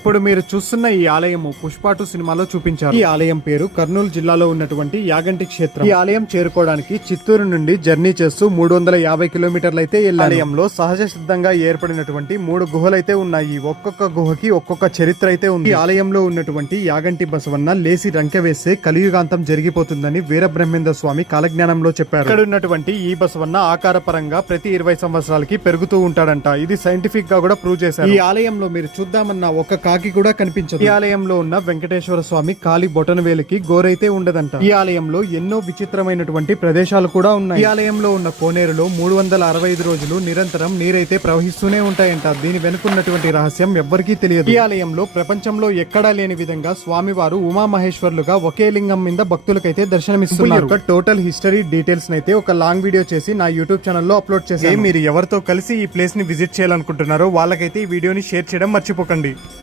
ఇప్పుడు మీరు చూస్తున్న ఈ ఆలయము పుష్ప 2 సినిమాలో చూపించారు. ఈ ఆలయం పేరు కర్నూలు జిల్లాలో ఉన్నటువంటి యాగంటి క్షేత్రం. ఈ ఆలయం చేరుకోవడానికి చిత్తూరు నుండి జర్నీ చేస్తూ 350 కిలోమీటర్లు అయితే ఆలయంలో సహజ సిద్ధంగా ఏర్పడినటువంటి 3 గుహలైతే ఉన్నాయి. ఒక్కొక్క గుహకి ఒక్కొక్క చరిత్ర అయితే ఉంది. ఈ ఆలయంలో ఉన్నటువంటి యాగంటి బసవన్న లేసి రంకె వేస్తే కలియుగాంతం జరిగిపోతుందని వీరబ్రహ్మేంద్ర స్వామి కాలజ్ఞానంలో చెప్పారు. ఇక్కడ ఉన్నటువంటి ఈ బసవన్న ఆకార పరంగా ప్రతి 20 సంవత్సరాలకి పెరుగుతూ ఉంటాడంట. ఇది సైంటిఫిక్ గా కూడా ప్రూవ్ చేశారు. ఈ ఆలయంలో మీరు చూద్దామన్న ఒక కాకి కూడా కనిపించదు. ఈ ఆలయంలో ఉన్న వెంకటేశ్వర స్వామి కాలి బొటన వేలికి గోరైతే ఉండదంట. ఈ ఆలయంలో ఎన్నో విచిత్రమైనటువంటి ప్రదేశాలు కూడా ఉన్నాయి. ఈ ఆలయంలో ఉన్న కోనేరులో 365 రోజులు నిరంతరం నీరైతే ప్రవహిస్తూనే ఉంటాయంట. దీని వెనుకున్నటువంటి రహస్యం ఎవ్వరికీ తెలియదు. ఈ ఆలయంలో ప్రపంచంలో ఎక్కడా లేని విధంగా స్వామివారు ఉమామహేశ్వర్లుగా ఒకే లింగం మీద భక్తులకైతే దర్శనమిస్తున్నారు. టోటల్ హిస్టరీ డీటెయిల్స్ అయితే ఒక లాంగ్ వీడియో చేసి నా యూట్యూబ్ ఛానల్లో అప్లోడ్ చేసి మీరు ఎవరితో కలిసి ఈ ప్లేస్ ని విజిట్ చేయాలనుకుంటున్నారో వాళ్ళకైతే ఈ వీడియోని షేర్ చేయడం మర్చిపోకండి.